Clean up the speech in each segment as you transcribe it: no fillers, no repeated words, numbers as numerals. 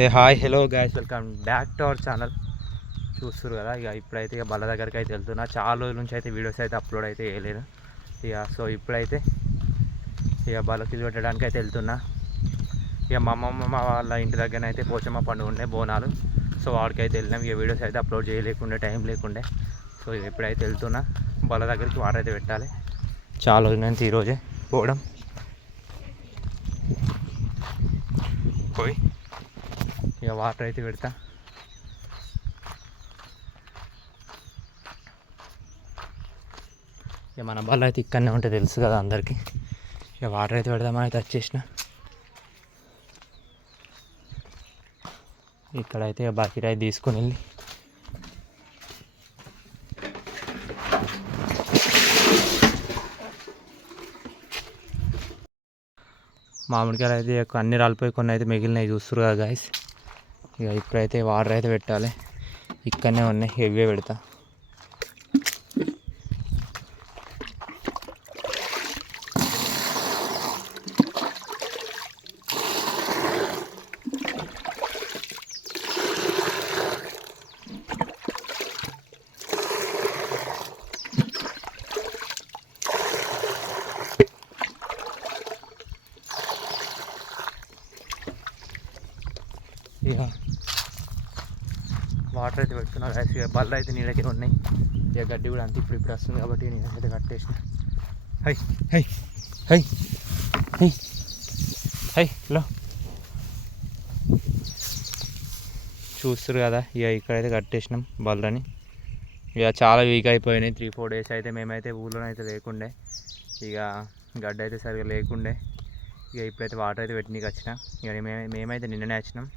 A hi hello guys, welcome back to our channel. చూస్తున్నారు కదా, ఇప్పుడైతే బల్ల దగ్గరికి అయితే వెళ్తున్నా. చాలా రోజుల నుంచి అయితే వీడియోస్ అయితే అప్లోడ్ అయితే చేయలేదు. సో ఇప్పుడైతే బల్లకి పెట్టడానికి అయితే వెళ్తున్నా. మా అమ్మమ్మ వాళ్ళ ఇంటి దగ్గర అయితే పోచమ్మ పండుగ ఉండే బోనాలు. సో వాడికైతే వెళ్ళినాం. వీడియోస్ అయితే అప్లోడ్ చేయలేకుండే, టైం లేకుండే. సో ఇప్పుడైతే వెళ్తున్నా. బల్ల దగ్గరికి వాటర్ అయితే పెట్టాలి. చాలా రోజుల నుంచి ఈరోజే పోవడం. పోయి వాటర్ అయితే పెడతా. మన బల్ల అయితే ఇక్కడనే ఉంటే తెలుసు కదా అందరికీ. వాటర్ అయితే పెడదామని అయితే వచ్చేసిన. ఇక్కడైతే బకెట్ అయితే తీసుకొని వెళ్ళి మామిడికాయలు అయితే అన్ని రాలిపోయి కొన్ని అయితే మిగిలినవి చూస్తారు కదా గాయస్. ఇప్పుడైతే వాటర్ అయితే పెట్టాలి. ఇక్కడనే ఉన్నాయి, హెవీ పెడతా. వాటర్ అయితే పెడుతున్నా గాయస్. బల్ల అయితే నీళ్ళకి ఉన్నాయి. గడ్డి కూడా అంతే ఇప్పుడు వస్తుంది కాబట్టి నీళ్ళకైతే కట్టేసిన. High high high high high hello చూస్తారు కదా. ఇక్కడైతే కట్టేసినాం బల్లని. చాలా వీక్ అయిపోయినాయి. 3-4 డేస్ అయితే మేమైతే ఊళ్ళోనైతే లేకుండే. గడ్డ అయితే సరిగా లేకుండే. ఇప్పుడైతే వాటర్ అయితే పెట్టినీకి వచ్చిన. మేమైతే నిన్ననే వచ్చినాం.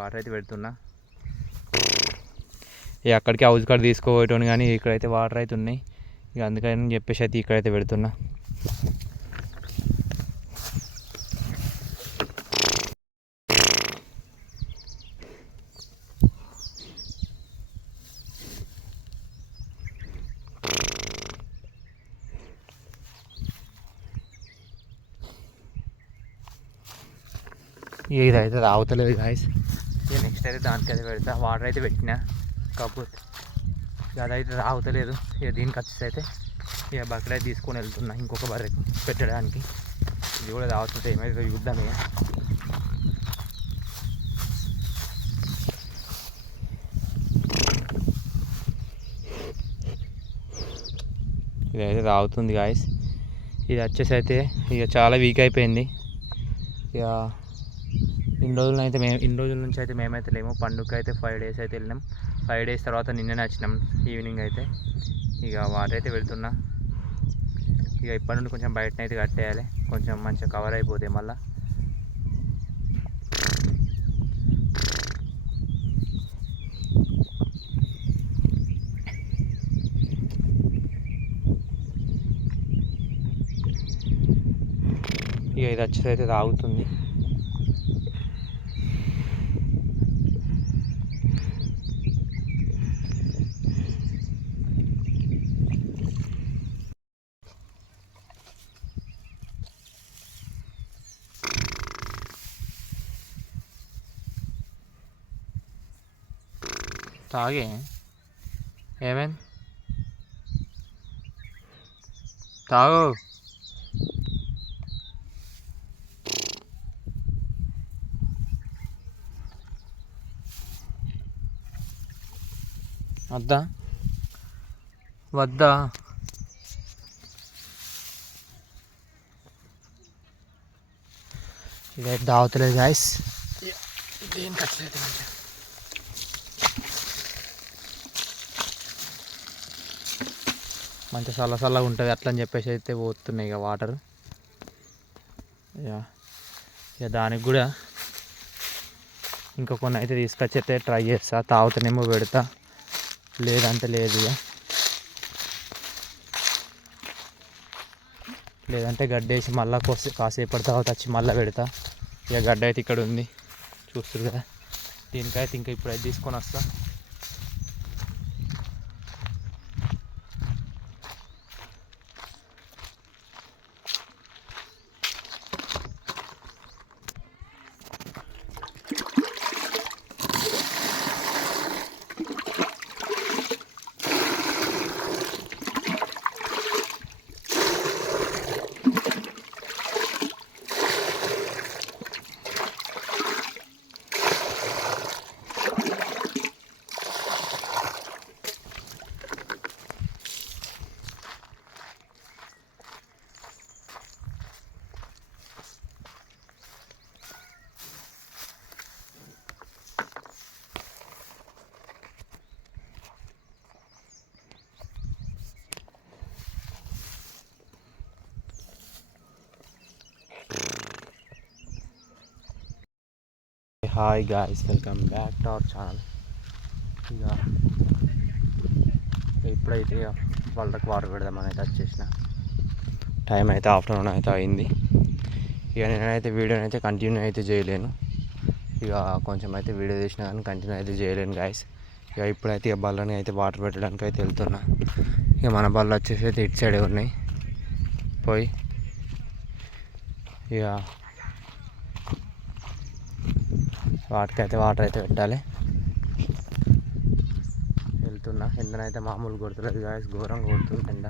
వాటర్ అయితే పెడుతున్నా. అక్కడికి హౌస్ కాడ తీసుకోపోయేటోని, కానీ ఇక్కడైతే వాటర్ అయితే ఉన్నాయి. అందుకని చెప్పేసి అయితే ఇక్కడైతే పెడుతున్నా. ఇదైతే తాగుతలేదు గాయస్. నెక్స్ట్ అయితే దానికైతే పెడతా. వాటర్ అయితే పెట్టినా, కాకపోతే అదైతే తాగుతలేదు. దీనికి వచ్చేసి అయితే బకెట్ అయితే తీసుకొని వెళ్తున్నా ఇంకొక బర్రె పెట్టడానికి. ఇది కూడా తాగుతుంటే ఏమైతే చూద్దాం. ఇదైతే తాగుతుంది గాయస్. ఇది వచ్చేసి అయితే చాలా వీక్ అయిపోయింది. ఇన్ని రోజుల నుంచి అయితే మేమైతే లేము. పండుగ అయితే 5 డేస్ అయితే వెళ్ళినాం. 5 డేస్ తర్వాత నిన్ననే వచ్చినాం ఈవినింగ్ అయితే. వాటర్ అయితే వెళ్తున్నా. ఇప్పటి నుండి కొంచెం బయటనైతే కట్టేయాలి. కొంచెం మంచిగా కవర్ అయిపోతాయి మళ్ళీ. ఇది వచ్చేసి అయితే తాగుతుంది. తాగే ఏమైంది? తాగు. వద్దా వద్దా? ఇదైతే తాగుతలేదు గాయస్. దేనికి అట్లయితే మంచిగా చల్లగా ఉంటుంది అట్లా అని చెప్పేసి అయితే పోతున్నాయి వాటర్. దానికి కూడా ఇంకా కొన్ని అయితే తీసుకొచ్చి అయితే ట్రై చేస్తా. తాగుతానేమో పెడతా, లేదంటే లేదు. లేదంటే గడ్డేసి మళ్ళీ కాసేపటి తర్వాత వచ్చి మళ్ళీ పెడతా. గడ్డ అయితే ఇక్కడ ఉంది చూస్తారు కదా. దీనికైతే ఇంకా ఇప్పుడైతే తీసుకొని వస్తా. Hi guys, welcome back to our channel. ఇప్పుడైతే వాళ్ళకి వాటర్ పెడదామని అయితే వచ్చేసిన. టైం అయితే ఆఫ్టర్నూన్ అయితే అయింది. నేనైతే వీడియోని అయితే కంటిన్యూ అయితే చేయలేను. కొంచెం అయితే వీడియో చేసినా కానీ కంటిన్యూ అయితే చేయలేను గాయస్. ఇప్పుడైతే బళ్ళని అయితే వాటర్ పెట్టడానికి అయితే వెళ్తున్నా. మన బళ్ళు వచ్చేసి అయితే ఇటు సైడే ఉన్నాయి. పోయి వాటికైతే వాటర్ అయితే పెట్టాలి. వెళ్తున్నా. ఎండనైతే మామూలు కొడుతులేదు గాయస్, ఘోరంగా కొడుతుంది ఎండ.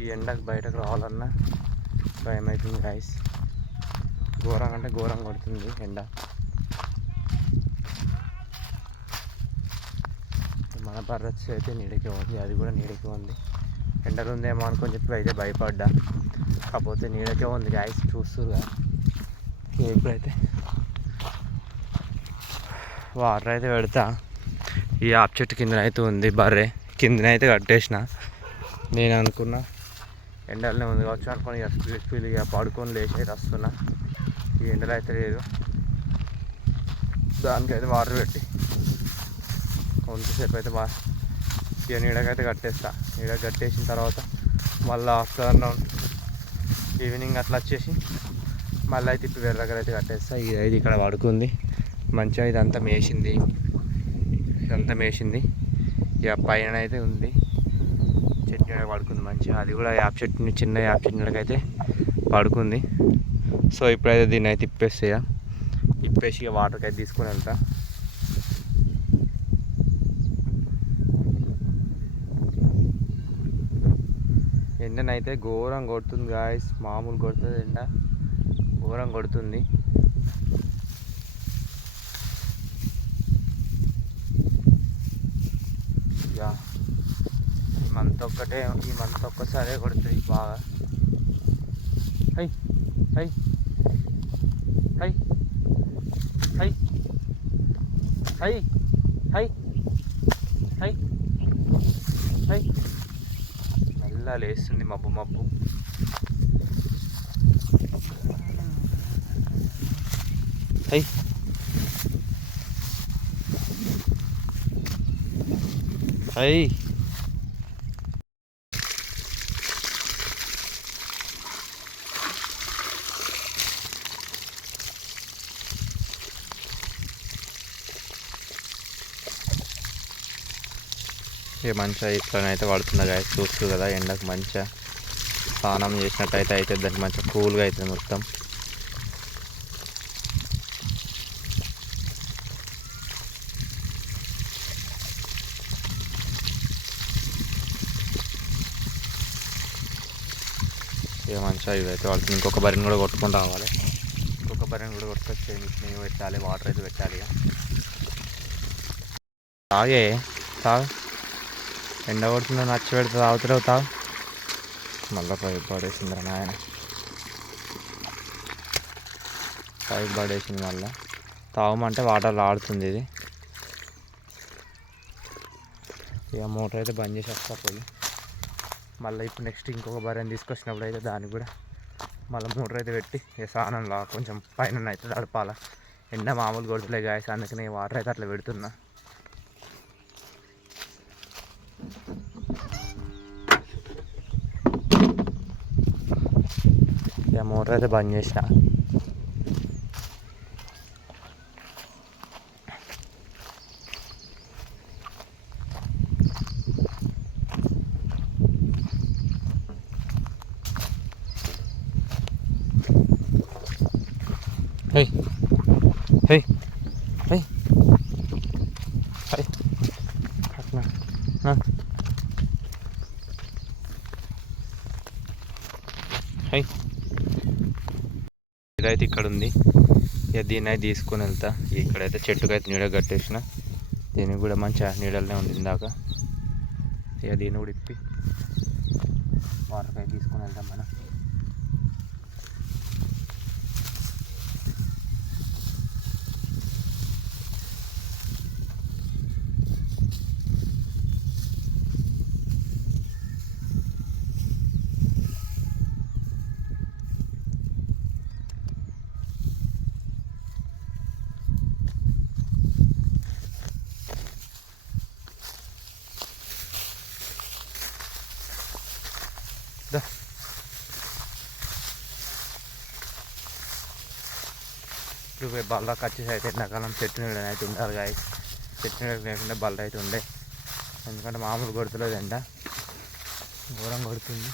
ఈ ఎండకు బయటకు రావాలన్నా భయం అవుతుంది గాయస్. ఘోరంగా అంటే ఘోరంగా కొడుతుంది ఎండ. మన పర్రచ్చి అయితే నీడకి ఉంది, అది కూడా నీడకి ఉంది. ఎండలు ఉందేమో అనుకొని చెప్పి అయితే భయపడ్డా, కాకపోతే నీడకే ఉంది గాయస్, చూస్తురుగా. ఇప్పుడైతే వాటర్ అయితే పెడతా. ఈ ఆప్ చెట్టు కిందనైతే ఉంది బర్రె, కిందనైతే కట్టేసిన. నేను అనుకున్నా ఎండలనే ఉంది కావచ్చు అనుకుని స్పీడ్ పడుకొని లేచి అయితే వస్తున్నా. ఈ ఎండలు అయితే లేదు, దానికైతే వాటర్ పెట్టి కొంతసేపు అయితే నీడకైతే కట్టేస్తా. నీడ కట్టేసిన తర్వాత మళ్ళీ ఆఫ్టర్నూన్ ఈవినింగ్ అట్లా వచ్చేసి మళ్ళీ అయితే ఇప్పుడు వేరే దగ్గర అయితే కట్టేస్తా. ఇది ఇక్కడ పడుకుంది మంచిగా, ఇదంతా మేసింది. పైన అయితే ఉంది చెట్టు నీడ పడుకుంది మంచిగా. అది కూడా యాప్ చెట్టు, చిన్న యాప్ చెట్టు నీడకైతే పడుకుంది. సో ఇప్పుడైతే దీన్ని అయితే ఇప్పేసి వాటర్కి అయితే తీసుకొని వెళ్తా. ఎండనైతే ఘోరం కొడుతుంది గాయస్, మామూలు కొడుతుంది ఎండ, ఘోరం కొడుతుంది. ఈ మంత్ ఒక్కసారే కొడుతుంది బాగా. High high high high high high high high నల్లా లేస్తుంది మబ్బు. హై హై మంచిగా ఇట్లనైతే పడుతుంది గాయస్, చూస్తుంది కదా. ఎండకు మంచిగా స్నానం చేసినట్టయితే అవుతుంది, దానికి మంచిగా కూల్గా అవుతుంది మొత్తం. మంచిగా ఇదైతే పడుతుంది. ఇంకొక బరిని కూడా కొట్టుకొని రావాలి. ఇంకొక బరిని కూడా కొట్టుకొచ్చి నీళ్ళు పెట్టాలి, వాటర్ అయితే పెట్టాలి. తాగు, ఎండ కొడుతుందో నచ్చి పెడితే తాగుతలేవు. తాగు. మళ్ళీ పైపు పడేసిందిరా నాయన, పైపు పడేసింది మళ్ళీ. తాగమంటే వాటర్లో ఆడుతుంది ఇది. మోటార్ అయితే బంద్ చేసి వస్తా పోయి. మళ్ళీ ఇప్పుడు నెక్స్ట్ ఇంకొక బర్రెని తీసుకొచ్చినప్పుడు అయితే దానికి కూడా మళ్ళీ మోటార్ అయితే పెట్టి స్నానంలో కొంచెం పైన అయితే తడపాల. ఎండ మామూలు కొడుతులే గాయస్, అందుకని వాటర్ అయితే అట్లా పెడుతున్నా. మోటార్ అయితే బంద్ చేసిన. High high high high high ఇదైతే ఇక్కడ ఉంది. దీన్ని అయితే తీసుకొని వెళ్తా. ఇక్కడైతే చెట్టుకైతే నీడ కట్టేసిన. దీనికి కూడా మంచిగా నీడలనే ఉంది ఇందాక. దీన్ని కూడా ఇప్పి వాటర్కి అయితే తీసుకొని వెళ్తాం మనం. ఇప్పుడు పోయి బల్లకి వచ్చేసి అయితే ఎండాకాలం చెట్టు నీడ అయితే ఉండాలి గాయస్. చెట్టు నీడ లేకుండా బల్ల అయితే ఉండే, ఎందుకంటే మామూలు కొడుతులేదు ఎండ, ఘోరం కొడుతుంది.